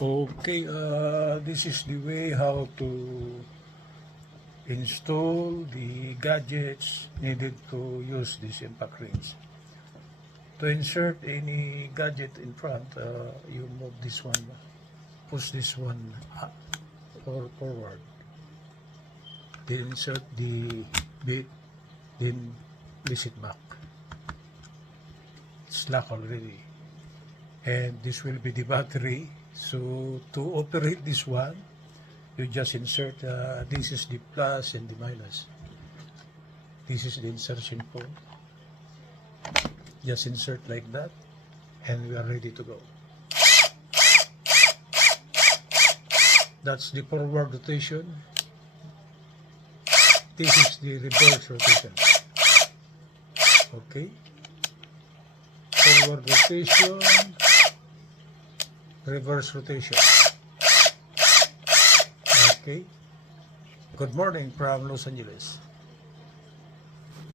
Okay, this is the way how to install the gadgets needed to use this impact wrench. To insert any gadget in front, you move this one, push this one up or forward. Then insert the bit, then place it back. It's locked already. And this will be the battery. So to operate this one, you just insert, this is the plus and the minus. This is the insertion port. Just insert like that, and we are ready to go. That's the forward rotation. This is the reverse rotation. Okay. Forward rotation, reverse rotation. Okay. Good morning from Los Angeles.